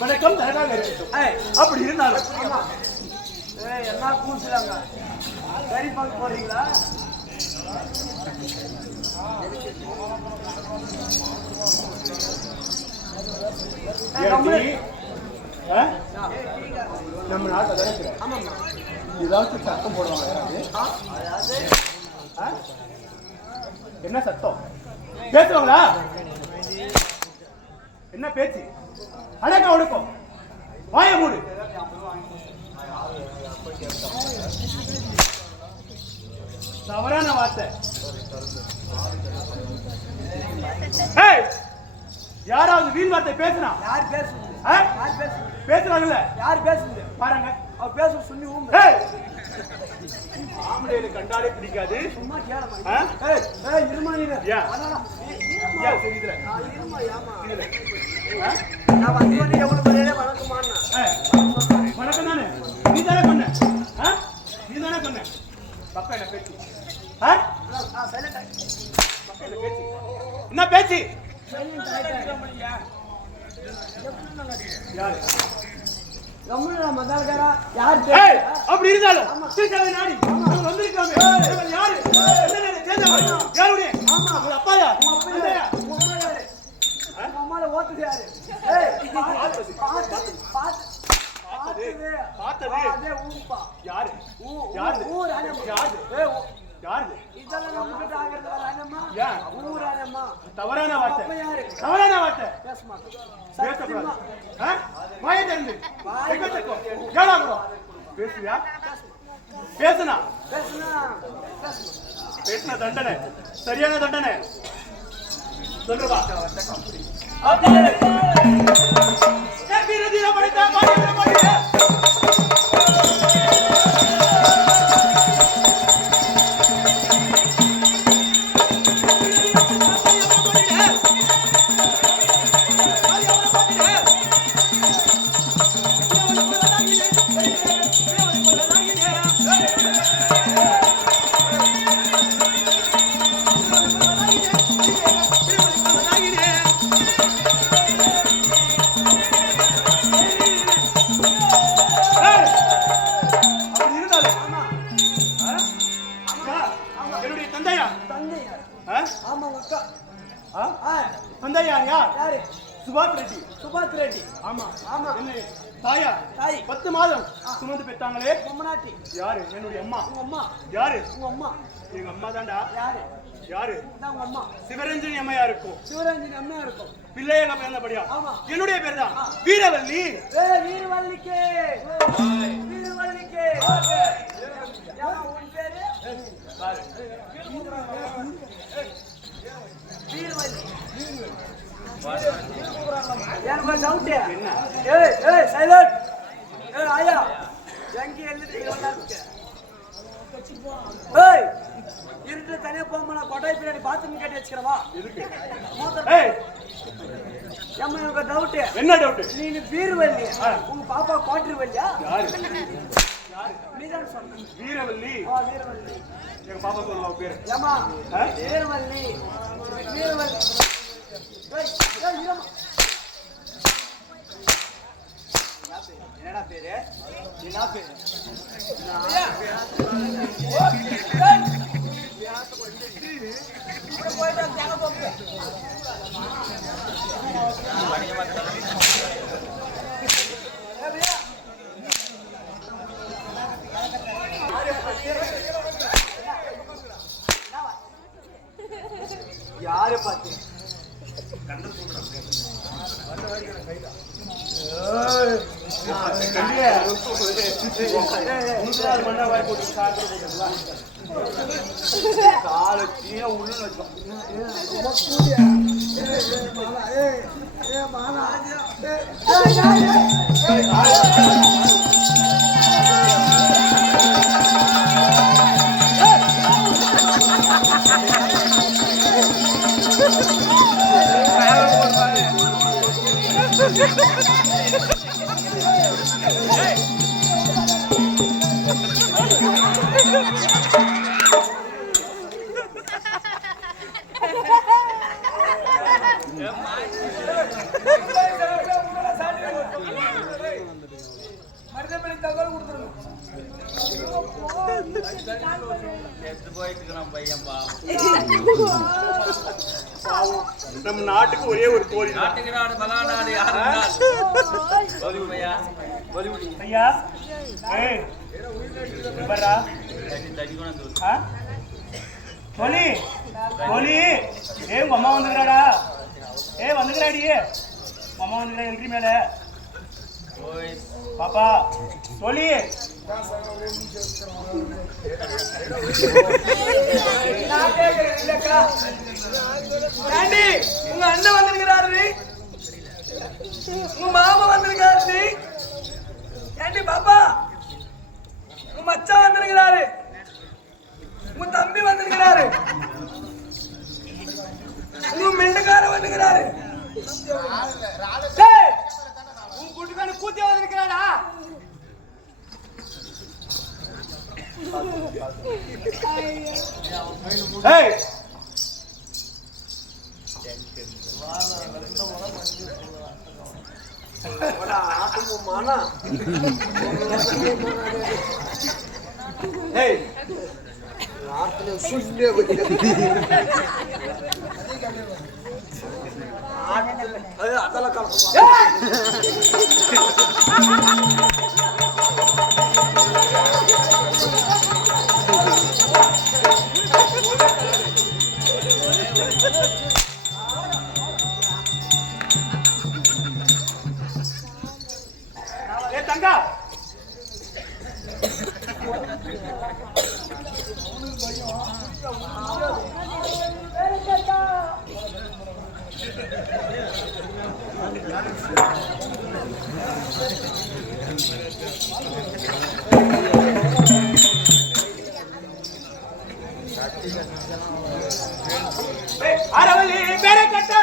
வணக்கம் அப்படி இருந்தாலும் என்ன கூசுறாங்க சரி பார்க்க போறீங்களா? நம்ம நாட்டில் ஏதாச்சும் சட்டம் போடுவாங்க. என்ன சத்தம்? பேசுவாங்களா? என்ன பேச்சு? அடக்க ஒடுக்கும். வாய மூடு. தவறான வார்த்தை. யாராவது வீண் வார்த்தை பேசுனா? யார் பேசுது? யார் பேசுது? பேசுறாங்கல்ல? யார் பேசுது? பாருங்க. அவ பேச சொல்லி ஆம்பளையில கண்டாலே பிடிக்காது. சும்மா கேளமா. இருமா நீ. ஏன் தெரியுதுல? இருமா ஏமா. நான் வந்து எவ்வளவு பெரிய வணக்கமானா. வணக்கம் தானே. நீ தானே பண்ண. நீ தானே பண்ண. பக்கம் என்ன பேச்சு? சைலண்ட். பக்கம் என்ன பேச்சு? என்ன பேச்சு? யாரு? அப்படி இருந்தாலும் நாடி வந்திருக்காங்க. யாரு? யாருடைய அப்பாயா? தவறான வார்த்தை. தவறான வார்த்தை. பேசுவியா? பேசுனா பேசுன தண்டனை சரியான தண்டனை சொல்லுவா. சுபாத் ரெட்டி. ஆமா ஆமா. தாயா 10 மாதம் சுமந்து பெற்றாங்களே. யாரு? என்னுடைய அம்மா. உங்க அம்மா யாரு? உங்க அம்மா. எங்க அம்மா தான்டா. யாரு? யாரு? உங்க அம்மா. சிவரஞ்சனி அம்மையா இருக்கும். சிவரஞ்சனி அம்மையா இருக்கும். பிள்ளைய பிறந்தபடியா? ஆமா. என்னுடைய பேர் தான் வீரவல்லி. வீரவல்லிக்கே. வீரவல்லிக்கே. உன் பேரு? பாரு. வீரவல்லி. எனக்கு ஒரு டவுட். என்ன? சைலண்ட். ஆயா எங்க இருட்டுல தனியா போமா கொட்டாய் பின்னாடி பாத்ரூம் கேட்டு வச்சுக்கிறவா? எனக்கு டவுட். என்ன டவுட்? நீ வீரவல்லி. உங்க பாப்பா கோட்டர்வல்லியா? நீதான் சொன்ன. வீரவல்லி. வீரவல்லி. எங்க பாப்பா சொல்லுவா பேரு. ஏமா வீரவல்லி. வீரவல்லி. என்னடா பேரு? என்ன பேரு? யாரு பாத்து காலத்தீன உள்ள நம்ம நாட்டுக்கு ஒரே ஒரு கோழி. நாட்டுக்கு நாடு மகாநாடு யாருன்னா ஐயா ஏய் வரா தடி கொண்டு சொல்லி கோலி ஏ உங்க அம்மா வந்துக்கிறாடா ஏ வந்துக்கிறாடி அம்மா வந்துக்கிறா எல்ட்ரி மேல பாப்பா கோலி உங்க அண்ணன் வந்திருக்கிறாரு உங்க மாமா வந்திருக்காரு ஏண்டி பாப்பா உங்க மச்சான் வந்திருக்கிறாரு உங்க தம்பி வந்திருக்கிறாரு உங்க மெண்டக்கார வந்திருக்கிறாரு உன் கூட்டுக்கான கூத்தியா வந்திருக்கிறாடா ஏய் ஏய் அதெல்லாம் ஏ தங்கா அரவலி பேரை கட்டா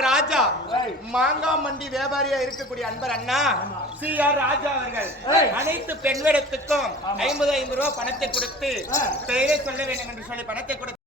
ராஜா மாங்கா மண்டி வியாபாரியா இருக்கக்கூடிய அன்பர் அண்ணா சி.ஆர். ராஜா அவர்கள் அனைத்து பெண் வேடத்துக்கும் 50 ரூபாய் பணத்தை கொடுத்து பெயரை சொல்ல வேண்டும் என்று சொல்லி பணத்தை கொடுத்து